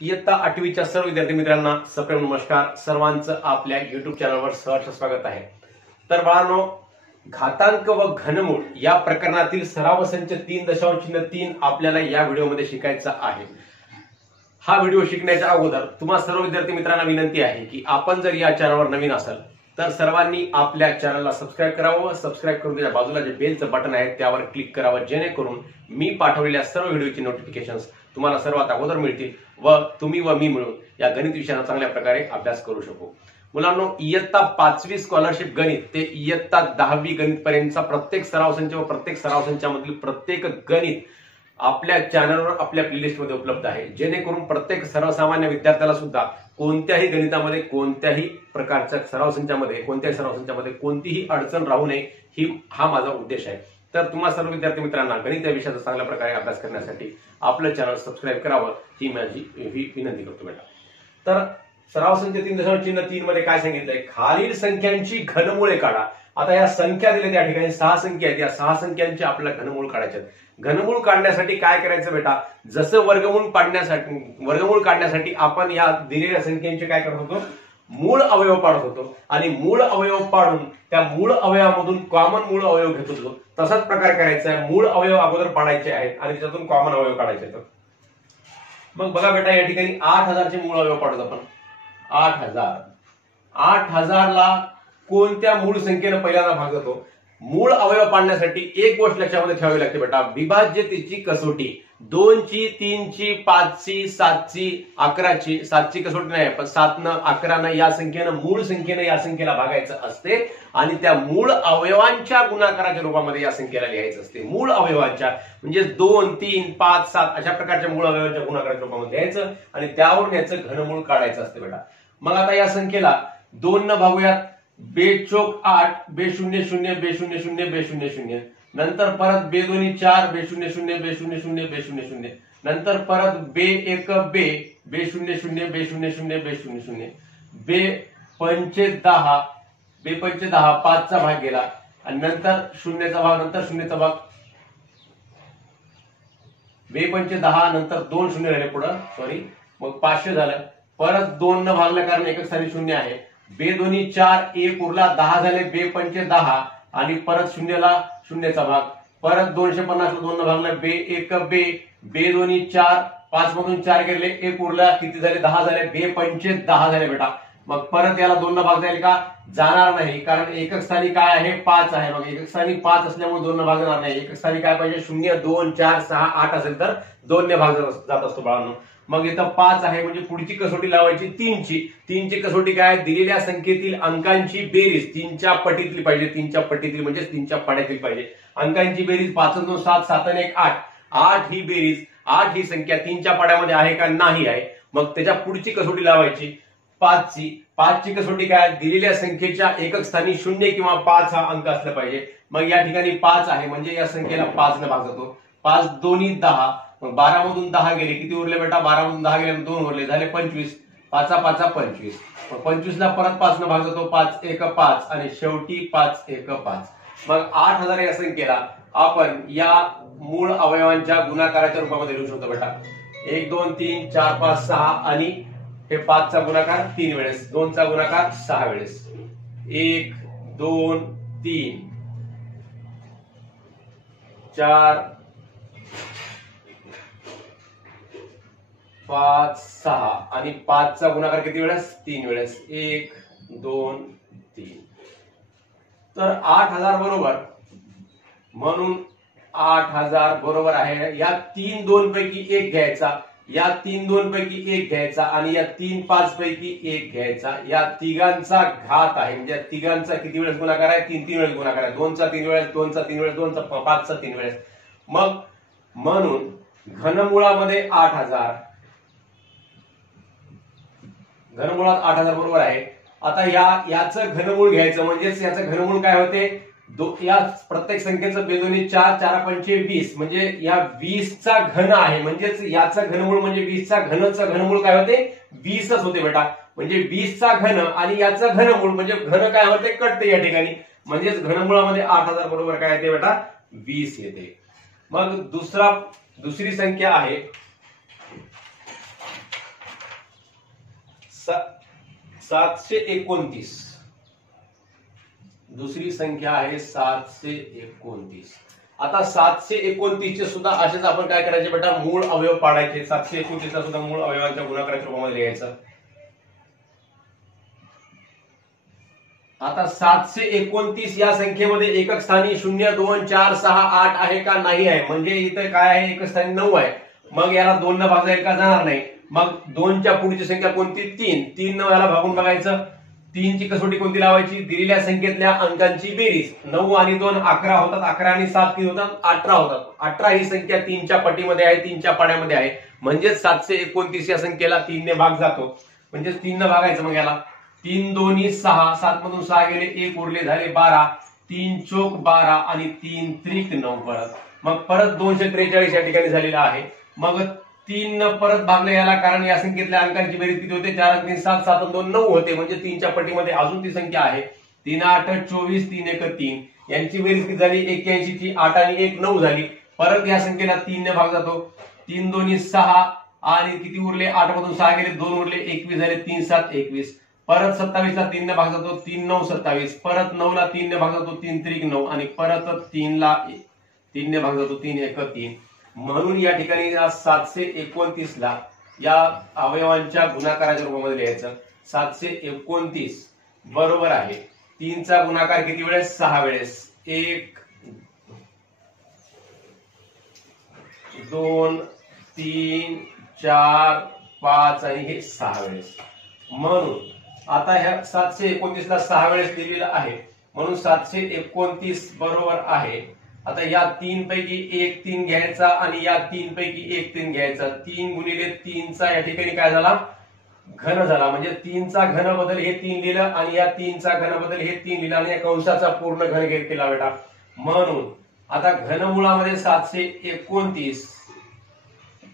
इयत्ता 8वीच्या सर्व विद्यार्थी मित्रांना सप्रेम नमस्कार. सर्वांचं आपल्या युट्यूब चॅनलवर सहर्ष स्वागत आहे. तर बाळांनो, घातांक व घनमूळ या प्रकरणातील सराव संच 3.3 आपल्याला या व्हिडिओमध्ये शिकायचा आहे. हा व्हिडिओ शिकण्याच्या अगोदर तुम्हा सर्व विद्यार्थी मित्रांना विनंती आहे की आपण जर या चॅनलवर नवीन असाल तर सर्वांनी आपल्या चॅनलला सबस्क्राईब करावं. सबस्क्राईब करून त्याच्या बाजूला जे बेलचं बटन आहे त्यावर क्लिक करावं, जेणेकरून मी पाठवलेल्या सर्व व्हिडिओची नोटिफिकेशन्स तुम्हाला सर्वात अगोदर मिळतील व तुम्ही व मी मिळून या गणित विषयाचा चांगल्या प्रकारे अभ्यास करू शकू. मुलांनो, इयत्ता 5वी स्कॉलरशिप गणित ते इयत्ता 10वी गणित पर्यंतचा प्रत्येक सराव संच व प्रत्येक सराव संचामधील प्रत्येक गणित आपल्या चॅनलवर आपल्या प्लेलिस्टमध्ये उपलब्ध आहे, जेणेकरून प्रत्येक सर्वसामान्य विद्यार्थ्याला सुद्धा कोणत्याही गणितामध्ये कोणत्याही प्रकारच्या सराव संचामध्ये कोणतीही अडचण राहू नये हा माझा उद्देश आहे. तर तुम्हा सर्व विद्यार्थी मित्रांना गणित या विषयाचा चांगल्या प्रकारे अभ्यास करण्यासाठी आपलं चॅनल सबस्क्राईब करावं ही माझी विनंती करतो बेटा. तर सराव संच 3.3 मध्ये काय सांगितलंय, खालील संख्यांची घनमुळे काढा. आता या संख्या दिल्या त्या ठिकाणी 6 संख्या आहेत. या 6 संख्यांची आपल्याला घनमूळ काढायचे आहेत. घनमूळ काढण्यासाठी काय करायचं बेटा, जसं वर्गमूळ काढण्यासाठी आपण या दिलेल्या संख्यांचे काय करत होतो, मूळ अवयव पाडत होतो आणि मूळ अवयव पाडून त्या मूळ अवयवामधून कॉमन मूळ अवयव घेत होतो. तसाच प्रकार करायचा आहे. मूळ अवयव अगोदर पाडायचे आहेत आणि त्याच्यातून कॉमन अवयव काढायचे आहेत. मग बघा बेटा, या ठिकाणी 8000चे मूळ अवयव पाडतो आपण. 8000 ला कोणत्या मूळ संख्येने पहिल्यांदा भाग जातो. मूळ अवयव पाडण्यासाठी एक गोष्ट लक्षामध्ये ठेवावी लागते बेटा, विभाज्यतेची कसोटी. 2 ची, 3 ची, 5 ची, 7 ची, 11 ची. 7 ची कसोटी नाही, पण 7 न 11 न या संख्येनं मूळ संख्येने या संख्येला भागायचं असते आणि त्या मूळ अवयवांच्या गुणाकाराच्या रूपामध्ये या संख्येला लिहायचं असते. मूळ अवयवांच्या म्हणजे 2, 3, 5, 7 अशा प्रकारच्या मूळ अवयवांच्या गुणाकाराच्या रूपामध्ये लिहायचं आणि त्यावरून याचं घनमूळ काढायचं असते बेटा. मग आता या संख्येला 2 न भागूयात. बेचोक 8, बे0 0, बे0 0, बे0 0. नंतर परत बे2 4, बे0 0, बे0 0, बे0 0. नंतर परत बे1 बे0 0, बे0 0, बे0 0. बे5 10, बे5 10, 5 चा भाग गेला आणि नंतर शून्याचा भाग, नंतर शून्याचा भाग. बे5 10, नंतर 2 शून्य राहिले पुढं, सॉरी, मग 500 झालं. परत 2 न भागल्या कारण एकच स्थानी शून्य आहे. बे2 4, 1 उरला, 10 झाले. बे5 10 आणि परत शून्यला शून्याचा भाग. परत 250 ला 2 न भागला. बे1 बे2 4, 5 मधून 4 गेले, 1 उरला, किती झाले, 10 झाले. बे5 10 झाले बेटा. मग परत याला 2 न भाग जाईल का, जाणार नाही, कारण एकक स्थानी काय आहे, 5 आहे. मग एकक स्थानी 5 असल्यामुळे 2 न भाग जाणार नाही. एकक स्थानी काय पाहिजे, 0, 2, 4, 6, 8 असेल तर 2 ने भाग जात असतो बाळांनो. मग इथं 5 आहे म्हणजे पुढची कसोटी लावायची 3 ची. 3 ची कसोटी काय, दिलेल्या संख्येतील अंकांची बेरीज 3च्या पटीतली पाहिजे. 3च्या पटीतली म्हणजे 3च्या पाड्यातली पाहिजे. अंकांची बेरीज 5 2 7, 7 1 8. 8 ही बेरीज, 8 ही संख्या 3च्या पाड्यामध्ये आहे का, नाही आहे. मग त्याच्या पुढची कसोटी लावायची 5 ची. 5 ची कसोटी काय, दिलेल्या संख्येच्या एकक स्थानी 0 किंवा 5 हा अंक असला पाहिजे. मग या ठिकाणी 5 आहे म्हणजे या संख्येला 5 ने भाग जातो. 5 2 10, मग 12 मधून 10 गेले, किती उरले बेटा, 12 मधून 10 गेले, 2 उरले, झाले 25. 5 5 25. मग 25 ला परत 5 न भाग जातो. 5 1 5 आणि शेवटी 5 1 5. मग 8000 या संख्येला आपण या मूळ अवयवांच्या गुणाकाराच्या रूपामध्ये लिहू शकतो बेटा. 1 2 3 4 5 6 आणि हे 5 चा गुणाकार 3 वेळेस, 2 चा गुणाकार 6 वेळेस. 1 2 3 4 5 6 आणि 5 चा गुणाकार किती वेळेस, 3 वेळेस. 1 2 3. तर 8000 बरोबर, म्हणून 8000 बरोबर आहे या 3 2 पैकी 1 घ्यायचा, या 3 2 पैकी 1 घ्यायचा आणि या 3 5 पैकी 1 घ्यायचा. या तिघांचा घात आहे म्हणजे तिघांचा किती वेळेस गुणाकार आहे, 3 3 वेळेस गुणाकार आहे. 2 चा 3 वेळेस, 2 चा 3 वेळेस, 2 चा 5 चा 3 वेळेस. मग म्हणून घनमुळामध्ये 8000, घनमुळात 8000 बरोबर आहे. आता याचं घनमूळ घ्यायचं म्हणजेच याचं घनमूळ काय होते, या प्रत्येक संख्येचं बे2 4, 4 5 20 म्हणजे या 20 चा घन आहे. म्हणजेच याचं घनमूळ म्हणजे 20 चा घनचं घनमूळ काय होते, 20च होते बेटा. म्हणजे 20 चा घन आणि याचं घनमूळ म्हणजे घन काय होते, कटते या ठिकाणी. म्हणजेच घनमुळामध्ये 8000 बरोबर काय येते बेटा, 20 येते. मग दुसरी संख्या आहे 729. दुसरी संख्या आहे 729. आता 729 चे सुद्धा असेच आपण काय करायचे बेटा, मूळ अवयव पाडायचे. 729 ला सुद्धा मूळ अवयवांच्या गुणाकाराच्या रूपामध्ये लिहायचं. आता 729 या संख्येमध्ये एकक स्थानी 0, 2, 4, 6, 8 आहे का, नाही आहे. म्हणजे इथे काय आहे, एकक स्थानी 9 आहे. मग याला 2 न भागता का जाणार नाही. मग 2 च्या पुढची संख्या कोणती, 3. 3 न याला भागून बघायचं. 3 ची कसोटी कोणती लावायची, दिलेल्या संख्येतल्या अंकांची बेरीज. 9 आणि 2 11 होतात, 11 आणि 7 किती होतात, 18 होतात. 18 ही संख्या 3 च्या पटीमध्ये आहे, 3 च्या पाड्यामध्ये आहे. म्हणजे 729 या संख्येला 3 ने भाग जातो. म्हणजे 3 न भागायचं. मग याला 3 2 6, 7 मधून 6 गेले, 1 उरले, झाले 12. 3 चोक 12 आणि 3 त्रिक 9 परत. मग परत 243 या ठिकाणी झालेला आहे. मग 3 न परत भागले याला, कारण या संख्येतल्या अंकांची बेरीज किती होते, 4 आणि 3 7, 7 आणि 2 9 होते. म्हणजे 3 च्या पटीमध्ये अजून ती संख्या आहे. 3 8 24, 3 1 3. यांची बेरीज किती झाली, 81 ची. 8 आणि 1 9 झाली. परत या संख्येला 3 ने भाग जातो. 3 2 6 आणि किती उरले, 8 मधून 6 गेले, 2 उरले, 21 झाले. 3 7 21. परत 27 ला 3 ने भाग जातो, 3 9 27. परत 9 ला 3 ने भाग जातो, 3 त्रिक 9. आणि परत 3 ला 3 ने भाग जातो, 3 1 3. म्हणून या ठिकाणी 729 ला या अवयवांच्या गुणाकाराच्या रूपामध्ये लिहायचं. 729 बरोबर आहे 3 चा गुणाकार किती वेळेस, 6 वेळेस. 1 2 3 4 5 आणि हे 6 वेळेस. म्हणून आता ह्या 729 ला 6 वेळेस लिहिलेलं आहे. म्हणून 729 बरोबर आहे. आता या 3 पैकी 1 3 घ्यायचा आणि या 3 पैकी 1 3 घ्यायचा. 3 गुणिले 3 चा या ठिकाणी काय झाला, घन झाला. म्हणजे 3 चा घन बदल हे 3 लिहिलं आणि या 3 चा घन बदल हे 3 लिहिलं आणि या कंसाचा पूर्ण घन केला बेटा. म्हणून आता घनमुळामध्ये 729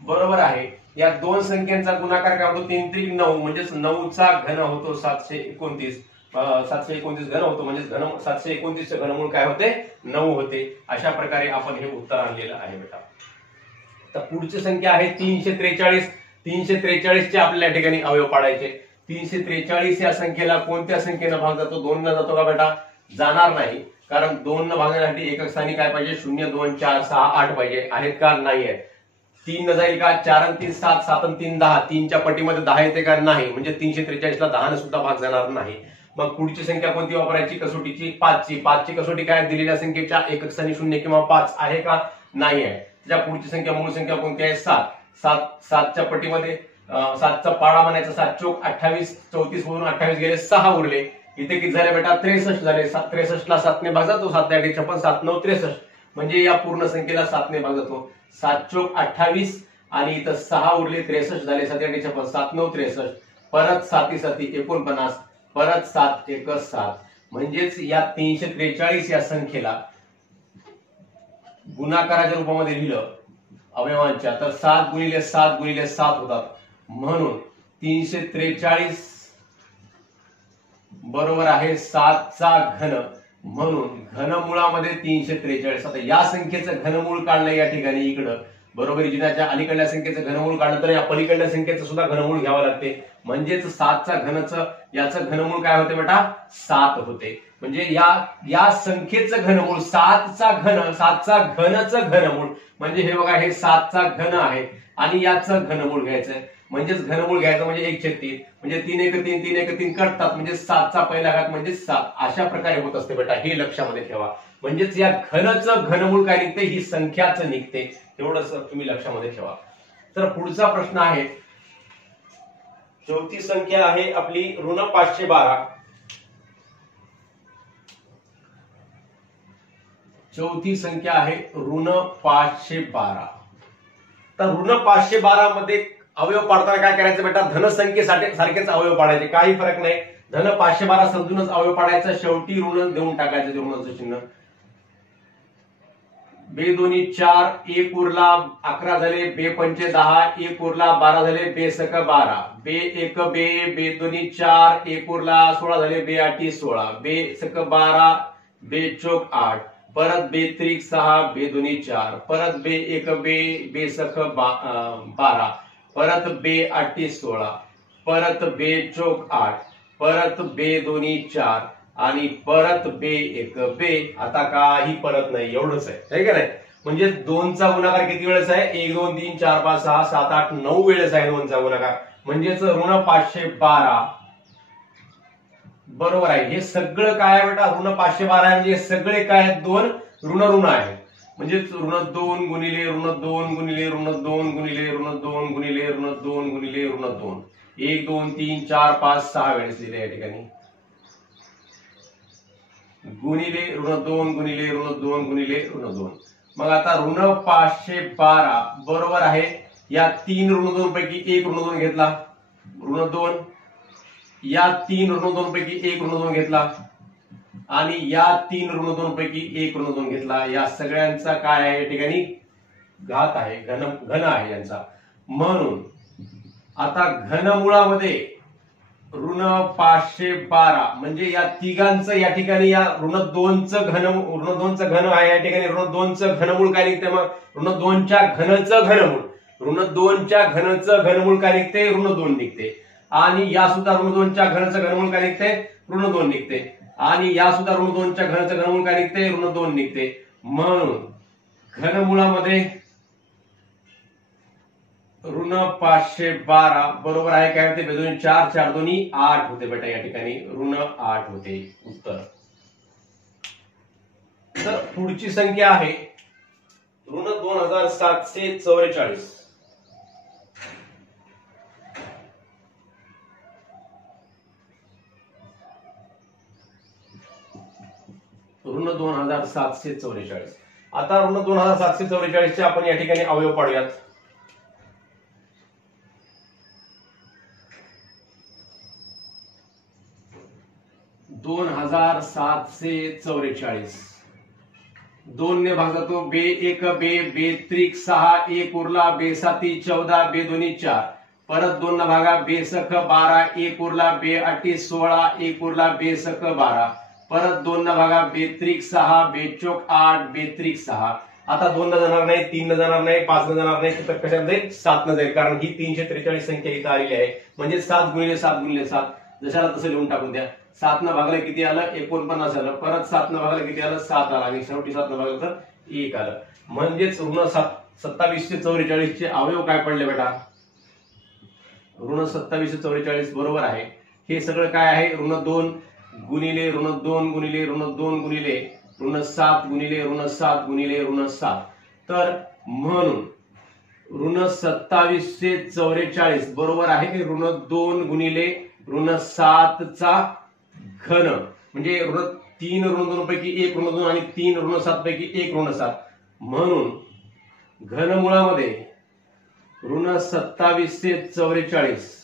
बरोबर आहे. या दोन संख्यांचा गुणाकार काय होतो, 3 त्रिक 9. म्हणजेच 9 चा घन होतो 729. 729 घन होतो. म्हणजे 729 चे घनमूळ काय होते, 9 होते. अशा प्रकारे आपण हे उत्तर आणलेलं आहे बेटा. तर पुढची संख्या आहे 343. 343 चे आपल्या या ठिकाणी अवयव पाडायचे. 343 या संख्येला कोणत्या संख्येनं भाग जातो, 2 न जातो का बेटा, जाणार नाही. कारण 2 न भागण्यासाठी एकक स्थानी काय पाहिजे, 0 2 4 6 8 पाहिजे. आहेत का, नाही आहे. 3 न जाईल का, 4 आणि 3 7, 7 आणि 3 10. 3 च्या पटीमध्ये 10 येते का, नाही. म्हणजे 343 ला 10 ने सुद्धा भाग जाणार नाही. मग पुढची संख्या कोणती वापरायची, कसोटीची 5 ची. 5 ची कसोटी काय, दिलेल्या संख्येच्या एकक स्थानी 0 किंवा 5 आहे का, नाही आहे. त्या पुढची संख्या मूळ संख्या कोणती आहे, 7. 7 च्या पटीमध्ये 7 चा पाडा म्हणायचा. 7 चोक 28, 34 वरून 28 गेले, 6 उरले. इथे किती झाले बेटा, 63 झाले. 63 ला 7 ने भाग जातो. 7 56, 7 9 63. म्हणजे या पूर्ण संख्येला 7 ने भाग जातो. 7 चोक 28 आणि इथं 6 उरले, 63 झाले. 7 56, 7 9 63. परत 7 7 49. परत 7 1 7. म्हणजेच या 343 या संख्येला गुणाकाराच्या रूपामध्ये लिहिलं अवयवांच्या, तर 7 गुणिले 7 गुणिले 7 होतात. म्हणून 343 बरोबर आहे 7 चा घन. म्हणून घनमुळामध्ये 343. आता या संख्येचं घनमूळ काढलं या ठिकाणी इकडं, बरोबर जिनाच्या अलीकडल्या संख्येचं घनमूळ काढलं तर या पलीकडल्या संख्येचं सुद्धा घनमूळ घ्यावं लागते. म्हणजेच 7 चा घनचं याचं घनमूळ काय होते बेटा, 7 होते. म्हणजे या संख्येचं घनमूळ 7 चा घनचं घनमूळ. म्हणजे हे बघा, हे 7 चा घन आहे आणि याचं घनमूळ घ्यायचं. म्हणजेच घनमूळ घ्यायचं म्हणजे 1/3. म्हणजे 3 1 3 3 1 3 कटतात. म्हणजे 7 चा पहिला घात म्हणजे 7. अशा प्रकारे होत असते बेटा, हे लक्षामध्ये ठेवा. म्हणजेच या घनचं घनमूळ काय निघते, ही संख्याच निघते. एवढंच तुम्ही लक्षामध्ये ठेवा. तर पुढचा प्रश्न आहे, चौथी संख्या आहे आपली ऋण 512. चौथी संख्या आहे ऋण 512. तर ऋण 512 मध्ये अवयव पाडताना काय करायचं बेटा, धनसंख्येसाठी सारखेच अवयव पाडायचे, काही फरक नाही. धन 512 समजूनच अवयव पाडायचं. शेवटी ऋण देऊन टाकायचं ते ऋणाचं चिन्ह. बे दोन्ही 4, 1 उरला, 11 झाले. बे पंचे 10, 1 उरला, 12 झाले. बे सक 12. बे 1 बे दोन्ही 4, 1 उरला, 16 झाले. बे 8 16. बे सक 12, बे चोक 8. परत बे त्रिक 6, बे दोन्ही 4. परत बे 1 बे सक 12. परत बे 8 16. परत बे चोक 8, परत बे दोन्ही 4 आणि परत बे एक बे. आता काही परत नाही, एवढंच आहे का नाही. म्हणजे 2चा गुणाकार किती वेळेस आहे? 1 2 3 4 5 6 7 8 9 वेळेस आहे 2चा गुणाकार. म्हणजेच ऋण 512 बरोबर आहे. हे सगळं काय आहे बेटा? ऋण 512 आहे. म्हणजे सगळे काय आहेत? 2 ऋण ऋण आहे. म्हणजे ऋण 2 गुणिले ऋण 2 गुणिले ऋण 2 गुणिले ऋण 2 गुणिले ऋण 2 गुणिले ऋण 2. 1 2 3 4 5 6 वेळेस लिहिले या ठिकाणी. गुणिले ऋण 2 गुणिले ऋण 2 गुणिले ऋण 2. मग आता ऋण 512 बरोबर आहे. या 3 ऋण 2 पैकी 1 ऋण 2 घेतला, ऋण 2. या 3 ऋण 2 पैकी 1 ऋण 2 घेतला आणि या 3 ऋण 2 पैकी 1 ऋण 2 घेतला. या सगळ्यांचा काय आहे या ठिकाणी? घात आहे, घन आहे यांचा. म्हणून आता घनमुळामध्ये ऋण 512 म्हणजे या तिघांचं या ठिकाणी या ऋण 2चं घन आहे. या ठिकाणी ऋण 2चं घनमूळ काय निघते? मग ऋण 2च्या घनचं घनमूळ. ऋण 2च्या घनचं घनमूळ काय निघते? ऋण 2 निघते. आणि या सुद्धा ऋण 2च्या घनचं घनमूळ काय निघते? ऋण 2 निघते. आणि या सुद्धा ऋण 2च्या घनचं घनमूळ काय निघते? ऋण 2 निघते. म्हणून घनमुळामध्ये ऋण 512 बरोबर आहे काय होते? बेदोनी 4 4 दोन्ही 8 होते बेटा. या ठिकाणी ऋण 8 होते उत्तर. तर पुढची संख्या आहे ऋण 2744. ऋण 2744. आता ऋण 2744 चे आपण या ठिकाणी अवयव पाडूयात. दोन 2744 2 ने भाग जातो. बे एक बे, बे त्रिक 6, 1 उरला, बे साती 14, बे दोन्ही 4. परत 2 न भागा, बे सख 12, 1 उरला, बे आठी 16, 1 उरला, बे सख 12. परत 2 न भागा, बे त्रिक 6, बे चोक 8, बे त्रिक 6. आता 2 न जाणार नाही, 3 न जाणार नाही, 5 न जाणार नाही, तर कशामध्ये 7 न जाईल. कारण ही 343 संख्या इथं आलेली आहे. म्हणजे 7 गुणिले 7 गुणिले 7 जशाला तसं लिहून टाकून द्या. 7 न भागलं किती आलं? 49 आलं. परत 7 न भागलं किती आलं? 7 आलं. आणि शेवटी 7 न भागलं तर 1 आलं. म्हणजेच ऋण 2744 चे अवयव काय पडले बेटा? ऋण 2744 बरोबर आहे. हे सगळं काय आहे? ऋण 2 गुणिले ऋण 2 गुणिले ऋण 2 गुणिले ऋण 7 गुणिले ऋण 7 गुणिले ऋण 7. तर म्हणून ऋण 2744 बरोबर आहे की ऋण 2 गुणिले ऋण 7 चा घन. म्हणजे ऋण 3 ऋण 2 पैकी 1 ऋण 2 आणि 3 ऋण 7 पैकी 1 ऋण 7. म्हणून घनमुळामध्ये ऋण 2744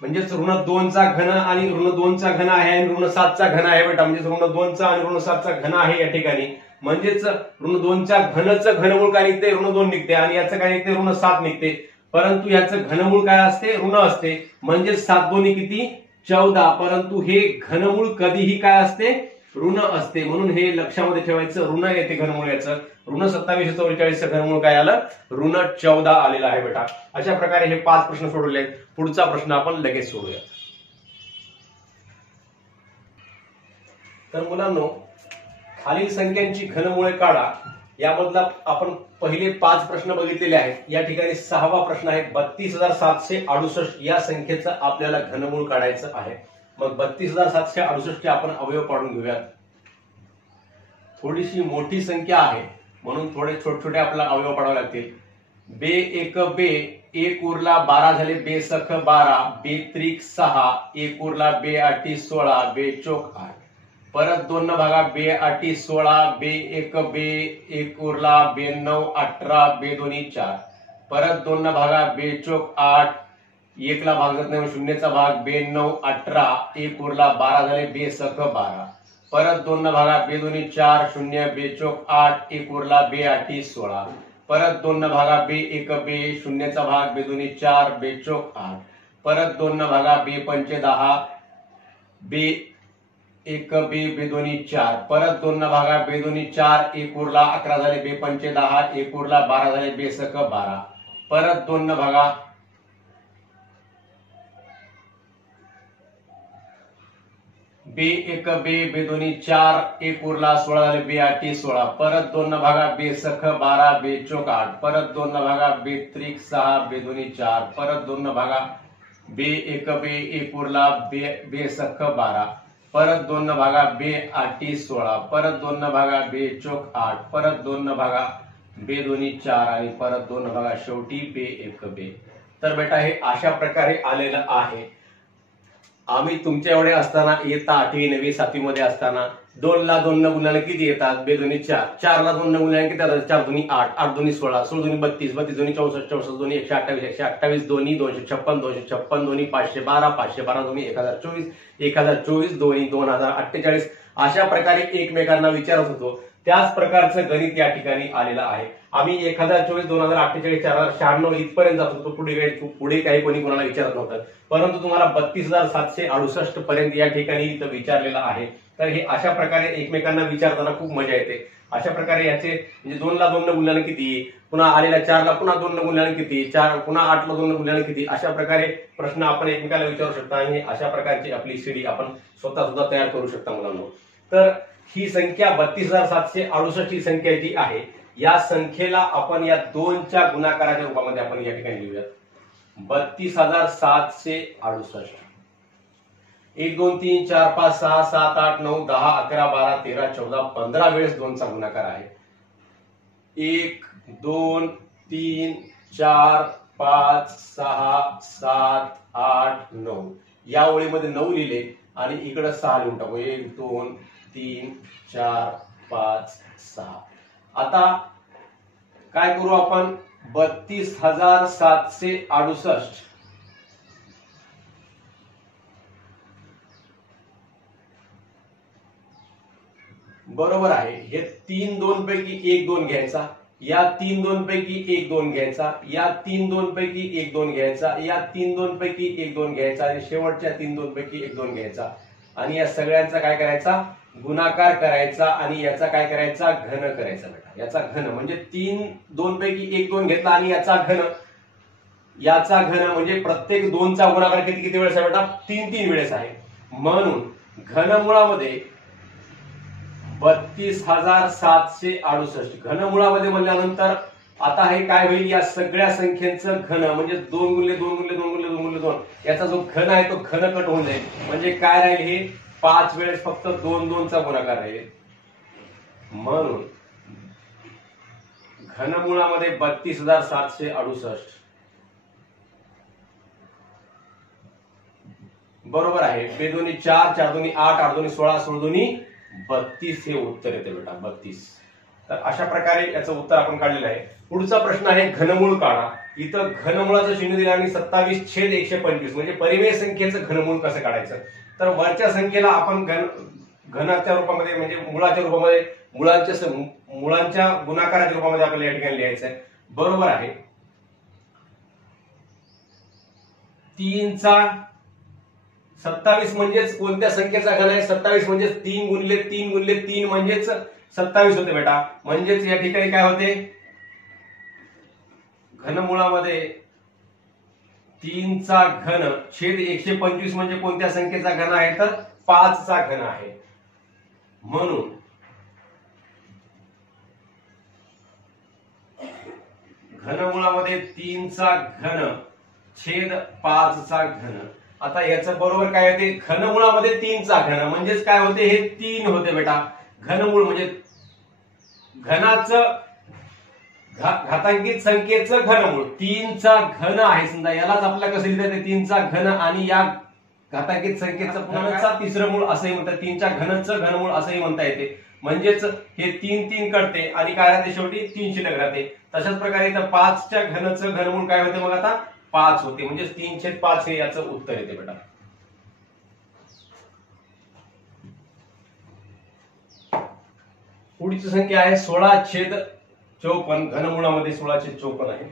म्हणजेच ऋण 2 चा घन आणि ऋण 2 चा घन आहे आणि ऋण 7 चा घन आहे बेटा. म्हणजे ऋण 2 चा आणि ऋण 7 चा घन आहे या ठिकाणी. म्हणजेच ऋण 2 च्या घनचं घनमूळ काय निघते? ऋण 2 निघते. आणि याचं काय निघते? ऋण 7 निघते. परंतु याचं घनमूळ काय असते? ऋण असते. म्हणजे 7 दोन्ही किती? 14. परंतु हे घनमूळ कधीही काय असते? ऋण असते. म्हणून हे लक्षामध्ये ठेवायचं. ऋण येते घनमूळ याचं. ऋण 2744 घनमूळ काय आलं? ऋण 14 आलेलं आहे बेटा. अशा प्रकारे हे 5 प्रश्न सोडवले. पुढचा प्रश्न आपण लगेच सोडूया. तर मुलांनो, खालील संख्यांची घनमुळे काढा. यामधला आपण पहिले 5 प्रश्न बघितलेले आहेत. या ठिकाणी 6वा प्रश्न आहे. 32,768 या संख्येचं आपल्याला घनमूळ काढायचं आहे. मग 32,768 चे आपण अवयव पाडून घेऊयात. थोडीशी मोठी संख्या आहे म्हणून थोडे छोटे छोटे आपल्याला अवयव पाडावे लागतील. बे एक बे, 1 उरला 12 झाले, बे सख 12, बे त्रिक 6, 1 उरला, बे आठी 16, बे चोक 8. परत 2 न भागा, बे आठी 16, बे एक बे, 1 उरला, बे 9 18, बे दोन्ही 4. परत 2 न भागा, बे चोक 8, 1 ला भाग जात नाही, शून्यचा भाग, बे 9 18, 1 उरला, 12 झाले, बे सख 12. परत 2 न भागा, बे दोन्ही 4, 0, बे चोक 8, 1 उरला, बे आठी 16. परत 2 न भागा, बे एक बे, शून्यचा भाग, बे दोन्ही 4, बे चोक 8. परत 2 न भागा, बे पंचे 10, बे एक बे, बे दोन्ही 4. परत 2 न भागा, बे दोन्ही 4, 1 उरला, 11 झाले, बे पंचे 10, 1 उरला, 12 झाले, बे सख 12. परत 2 न भागा, बे एक बे, बे दोन्ही 4, 1 उरला 16 झाले, बे 8 16, परत 2 न भागा, बे सख 12, बे चोक 8, परत 2 न भागा, बे त्रिक 6, बे दोन्ही 4, परत 2 न भागा, बे 1 उरला, बे सख 12, परत 2 न भागा, बे 8 16, परत 2 न भागा, बे चोक 8, परत 2 न भागा, बे दोन्ही 4 आणि परत 2 न भागा, शेवटी बे 1 बे. तर बेटा हे अशा प्रकारे आलेलं आहे. आम्ही तुमच्या एवढे असताना इयत्ता 8वी 9वी 7वी मध्ये असताना 2 ला 2 न गुणल्याने किती येतात, बे दोन्ही 4, 4 ला 2 न गुणल्याने किती येतात, 4 दोन्ही 8, 8 दोन्ही 16, 16 दोन्ही 32, 32 दोन्ही 64, 64 दोन्ही 128, 128 दोन्ही 256, 256 दोन्ही 512, 512 दोन्ही 1024, 1024 दोन्ही 2048. अशा प्रकारे एकमेकांना विचारत होतो. त्याच प्रकारचं गणित या ठिकाणी आलेलं आहे. आम्ही 1024, 2048, 4096 इथपर्यंत जात होतो. पुढे काही कोणी कोणाला विचारत नव्हतं, परंतु तुम्हाला 32,768 पर्यंत या ठिकाणी इथं विचारलेलं आहे. तर हे अशा प्रकारे एकमेकांना विचारताना खूप मजा येते. अशा प्रकारे याचे म्हणजे 2 ला 2 न गुणल्याने किती, पुन्हा आलेल्या 4 ला पुन्हा 2 न गुणल्याने किती, 4 पुन्हा 8 ला 2 न गुणल्याने किती, अशा प्रकारे प्रश्न आपण एकमेकाला विचारू शकता आणि अशा प्रकारची आपली सीडी आपण स्वतः सुद्धा तयार करू शकता मुलांना. तर ही संख्या 32,768 ही संख्या जी आहे, या संख्येला आपण या 2च्या गुणाकाराच्या रूपामध्ये आपण या ठिकाणी लिहूयात. 32,768. 1 2 3 4 5 6 7 8 9 10 11 12 13 14 15 वेळेस 2चा गुणाकार आहे. 1 2 3 4 5 6 7 8 9 या ओळीमध्ये 9 लिहिले आणि इकडे 6 लिहून टाकू. 1 2 3 4 5 6. आता काय करू आपण, 32,768 बरोबर आहे. हे 3 2 पैकी 1 2 घ्यायचा, या 3 2 पैकी 1 2 घ्यायचा, या 3 2 पैकी 1 2 घ्यायचा, या 3 2 पैकी 1 2 घ्यायचा आणि शेवटच्या 3 2 पैकी 1 2 घ्यायचा आणि या सगळ्यांचा काय करायचा, गुणाकार करायचा आणि याचा काय करायचा, घन करायचा बेटा. याचा घन म्हणजे 3 2 पैकी 1 2 घेतला आणि याचा घन म्हणजे प्रत्येक 2चा गुणाकार किती किती वेळेस आहे बेटा, 3 3 वेळेस आहे. म्हणून घनमुळामध्ये 32,768 घनमुळामध्ये म्हणल्यानंतर आता हे काय होईल, या सगळ्या संख्येचं घन म्हणजे 2 गुणिले 2 गुणिले 2 गुणिले 2 गुणिले 2 याचा जो घन आहे तो घन कट होऊन जाईल. म्हणजे काय राहील, हे 5 वेळेस फक्त 2 2चा गुणाकार राहील. म्हणून घनमुळामध्ये 32,768 बरोबर आहे. बे दोन्ही 4, 4 दोन्ही 8, 8 दोन्ही 16, 16 दोन्ही 32 हे उत्तर येते बेटा, 32. तर अशा प्रकारे याचं उत्तर आपण काढलेलं आहे. पुढचा प्रश्न आहे घनमूळ काढा. इथं घनमुळाचं चिन्ह दिलं आणि 27/125 म्हणजे परिमेय संख्येचं घनमूळ कसं काढायचं. तर वरच्या संख्येला आपण घनाच्या रूपामध्ये म्हणजे मुळाच्या रूपामध्ये मुळांच्या गुणाकाराच्या रूपामध्ये आपल्याला या ठिकाणी लिहायचं आहे. बरोबर आहे. 3चा 27 म्हणजेच कोणत्या संख्येचा घन आहे, 27 म्हणजेच 3 गुणिले 3 गुणिले 3 म्हणजेच 27 होते बेटा. म्हणजेच या ठिकाणी काय होते, घनमुळामध्ये 3चा घन छेद 125 म्हणजे कोणत्या संख्येचा घन आहे, तर 5चा घन आहे. म्हणून घनमुळामध्ये 3चा घन छेद 5चा घन. आता याचं बरोबर काय होते, घनमुळामध्ये 3चा घन म्हणजेच काय होते, हे 3 होते बेटा. घनमूळ म्हणजे घनाचं घातांकित संख्येचं घनमूळ 3चा घन आहे. समजा यालाच आपल्याला कसं लिहिता येते, 3चा घन आणि या घातांकित संख्येचं पुन्हा तिसरं मूळ असंही म्हणतात, 3च्या घनचं घनमूळ असंही म्हणता येते. म्हणजेच हे 3 3 कटते आणि काय राहते, शेवटी 3 शिल्लक राहते. तशाच प्रकारे इथं 5च्या घनचं घनमूळ काय होते, मग आता 5 होते. म्हणजे 3/5 हे याचं उत्तर येते बेटा. पुढची संख्या आहे 16/54. घनमुळामध्ये 16/54 आहे.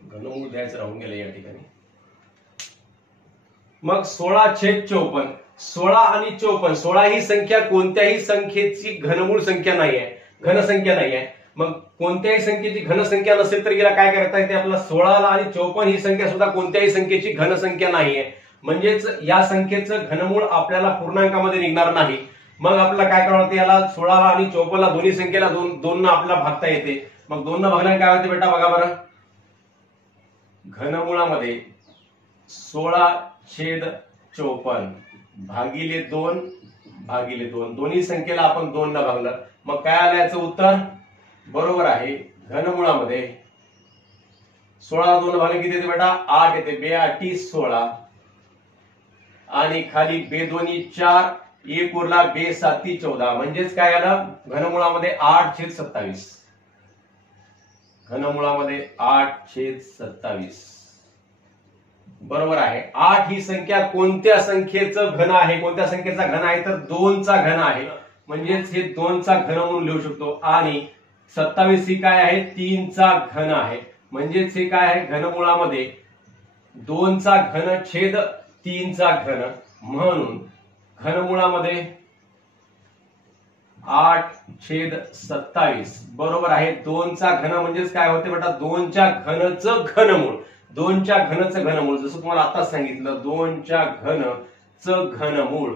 घनमूळ द्यायचं राहून गेलं या ठिकाणी. मग 16/54, 16 आणि 54, 16 ही संख्या कोणत्याही संख्येची घनमूळ संख्या नाही आहे, घनसंख्या नाही आहे. मग कोणत्याही संख्येची घनसंख्या नसेल तर गेला काय करता येते आपल्याला, 16 आणि 54 ही संख्या सुद्धा कोणत्याही संख्येची घनसंख्या नाही आहे. म्हणजेच या संख्येचं घनमूळ आपल्याला पूर्णांकामध्ये निघणार नाही। मग आपल्याला काय करावं लागतं, याला 16 आणि 54 दोन्ही संख्येला दोन आपल्याला भागता येते। मग 2 न भागल्याने काय होते बेटा, बघा बरं, घनमुळामध्ये 16/54 भागिले 2 दोन्ही संख्येला आपण 2 न भागलं, मग काय आलं याचं उत्तर, बरोबर आहे घनमुळामध्ये 16 2 भागले किती येते बेटा, 8 येते, 2 8 16 आणि खाली 2 2 4 1 उरला, 2 7 14 म्हणजेच काय आलं घनमुळामध्ये 8/27, घनमुळामध्ये 8/27 बरोबर आहे। 8 ही संख्या कोणत्या संख्येचं घन आहे, कोणत्या संख्येचा घन आहे, तर 2 चा घन आहे, म्हणजेच हे 2 चा घन म्हणून लिहू शकतो। आणि 27 ही काय आहे, 3 चा घन आहे, म्हणजेच हे काय आहे घनमुळामध्ये 2 चा घन छेद 3 चा घन, म्हणून घनमुळामध्ये 8/27 बरोबर आहे 2 चा घन, म्हणजेच काय होते बेटा 2 च्या घनचं घनमूळ, 2 च्या घनचं घनमूळ, जसं तुम्हाला आता सांगितलं 2 च्या घनचं घनमूळ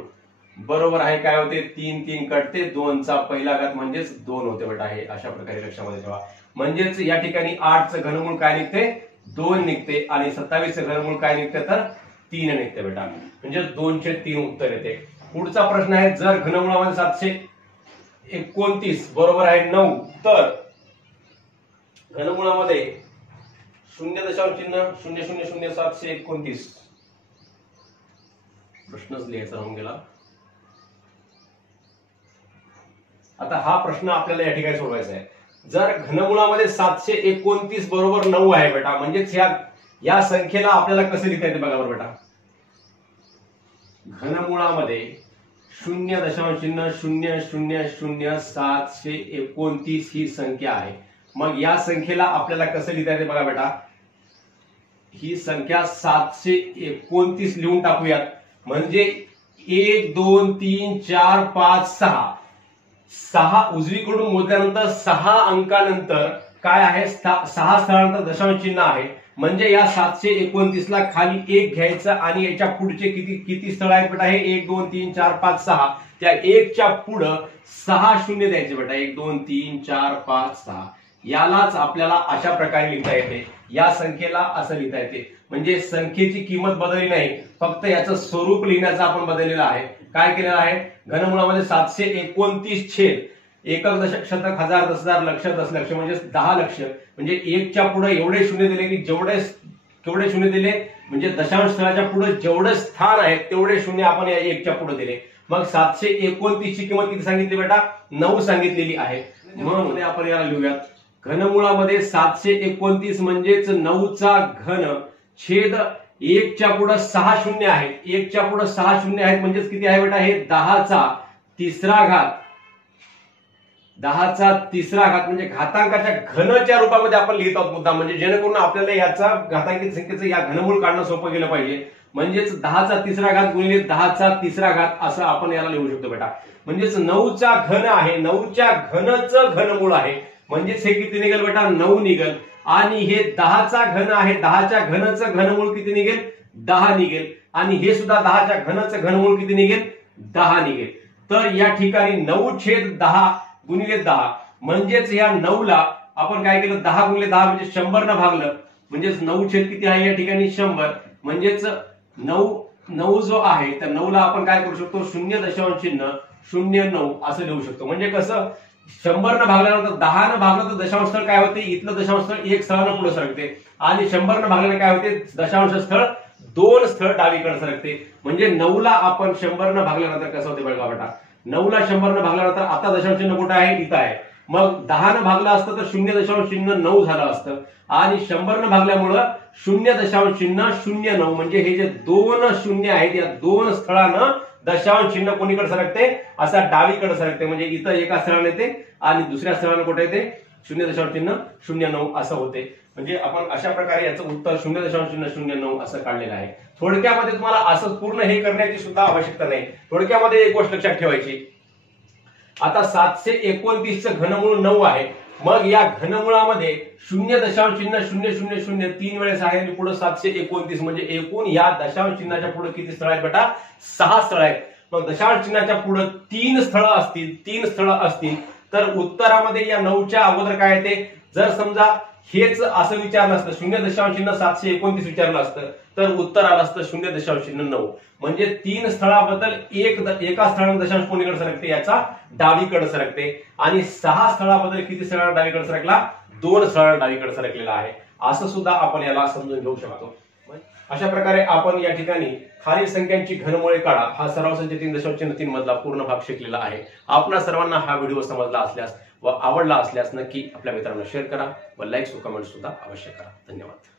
बरोबर आहे काय होते 3 3 कटते, 2 चा पहिला घात म्हणजेच 2 होते बेटा, हे अशा प्रकारे लक्षामध्ये ठेवा। म्हणजेच या ठिकाणी 8 चं घनमूळ काय निघते, 2 निघते, आणि 27 चं घनमूळ काय निघते, तर 3 निघते बेटा, म्हणजे 2/3 उत्तर येते। पुढचा प्रश्न आहे, जर घनमुळामध्ये 729 बरोबर आहे 9, तर घनमुळामध्ये 0.000729 प्रश्नच लिहायचा राहून गेला। आता हा प्रश्न आपल्याला या ठिकाणी सोडवायचा आहे। जर घनमुळामध्ये 729 बरोबर 9 आहे बेटा, म्हणजेच या संख्येला आपल्याला कसं लिहिता येते बघा बरं बेटा, घनमुळामध्ये 0.000729 ही संख्या आहे। मग या संख्येला आपल्याला कसं लिहिता येते बघा बेटा, ही संख्या 729 लिहून टाकूयात, म्हणजे 1 2 3 4 5 6 उजवीकडून मोजल्यानंतर 6 अंकानंतर काय आहे, 6 स्थळानंतर दशांश चिन्ह आहे, म्हणजे या 729 ला खाली 1 घ्यायचं आणि याच्या पुढचे किती स्थळ आहेत बेटा, हे 1 2 3 4 5 6, त्या 1 च्या पुढे 6 शून्य द्यायचे बेटा, 1 2 3 4 5 6, यालाच आपल्याला अशा प्रकारे लिहिता येते, या संख्येला असं लिहिता येते। म्हणजे संख्येची किंमत बदलली नाही, फक्त याचं स्वरूप लिहिण्याचं आपण बदललेलं आहे। काय केलेलं आहे, घनमुळामध्ये 729 छेद एकक दशक शतक हजार दशहजार लक्ष दशलक्ष म्हणजे 10 लक्ष, म्हणजे 1 च्या पुढे एवढे शून्य दिले की केवढे शून्य दिले, म्हणजे दशांश स्थळाच्या पुढे जेवढे स्थान आहेत तेवढे शून्य आपण या 1 च्या पुढे दिले। मग 729 ची किंमत किती सांगितली बेटा, 9 सांगितलेली आहे, म्हणून आपण याला लिहूयात, घनमुळामध्ये 729 म्हणजेच 9 चा घन छेद 1 च्या पुढे 6 शून्य आहेत, 1 च्या पुढे 6 शून्य आहेत, म्हणजेच किती आहे बेटा, हे 10 चा तिसरा घात, 10 चा तिसरा घात म्हणजे घातांकाच्या घनच्या रूपामध्ये आपण लिहित आहोत मुद्दा, म्हणजे जेणेकरून आपल्याला याचा घातांकित संख्येचं या घनमूळ काढणं सोपं गेलं पाहिजे। म्हणजेच 10 चा तिसरा घात गुणिले 10 चा तिसरा घात असं आपण याला लिहू शकतो बेटा। म्हणजेच 9 चा घन आहे, 9 च्या घनचं घनमूळ आहे, म्हणजेच हे किती निघेल बेटा, 9 निघेल, आणि हे 10 चा घन आहे, 10 च्या घनचं घनमूळ किती निघेल, 10 निघेल, आणि हे सुद्धा 10 च्या घनचं घनमूळ किती निघेल, 10 निघेल। तर या ठिकाणी 9/10 गुणिले 10, म्हणजेच या 9 ला आपण काय केलं, 10 गुणिले 10 म्हणजे 100 न भागलं, म्हणजेच 9 छेद किती आहे या ठिकाणी 100, म्हणजेच 9 जो आहे त्या 9 ला आपण काय करू शकतो, 0.09 असं लिहू शकतो। म्हणजे कसं, 100 न भागल्यानंतर 10 न भागलं तर दशांश स्थळ काय होते, इथलं दशांश स्थळ 1 स्थळानं पुढे सरकते, आणि 100 न भागल्याने काय होते, दशांश स्थळ 2 स्थळ डावीकडे सरकते। म्हणजे 9 ला आपण 100 न भागल्यानंतर कसं होते बघा बेटा, 9 ला 100 न भागल्यानंतर आता दशांश चिन्ह कुठे आहे, इथं आहे, मग 10 न भागलं असतं तर 0.09 झालं असतं, आणि 100 न भागल्यामुळं 0.009 म्हणजे हे जे 2 शून्य आहेत या 2 स्थळानं दशांश चिन्ह कोणीकडे सरकते, असा डावीकडे सरकते, म्हणजे इथं एका स्थळाने येते आणि दुसऱ्या स्थळाने कुठे येते, 0.009 असं होते। म्हणजे आपण अशा प्रकारे याचं उत्तर 0.009 असं काढलेलं आहे। थोडक्यामध्ये तुम्हाला असं पूर्ण हे करण्याची सुद्धा आवश्यकता नाही, थोडक्यामध्ये एक गोष्ट लक्षात ठेवायची, आता 729 चं घनमूळ 9 आहे, मग या घनमुळामध्ये 0.0000 3 वेळेस आहे आणि पुढे 729 म्हणजे एकूण या दशांश चिन्हाच्या पुढे किती स्थळ आहेत बेटा? 6 स्थळ आहेत. मग दशांश चिन्हाच्या पुढे 3 स्थळं असतील तर उत्तरामध्ये या 9च्या अगोदर काय येते? जर समजा हेच असं विचारलं असतं 0.729 विचारलं असतं तर उत्तर आलं असतं 0.9. म्हणजे 3 स्थळाबद्दल एका स्थळाने दशांश कोणीकडे सरकते? याचा डावीकडे सरकते. आणि 6 स्थळाबद्दल किती स्थळांना डावीकडे सरकला? 2 स्थळांना डावीकडे सरकलेला आहे. असं सुद्धा आपण याला समजून घेऊ शकतो. अशा प्रकारे आपण या ठिकाणी खालील संख्यांची घनमुळे काढा हा सराव संच 3.3 मधला पूर्ण भाग शिकलेला आहे. आपणा सर्वांना हा व्हिडिओ समजला असल्यास व आवडला असल्यास नक्की आपल्या मित्रांना शेअर करा व लाईक व कमेंट सुद्धा अवश्य करा. धन्यवाद.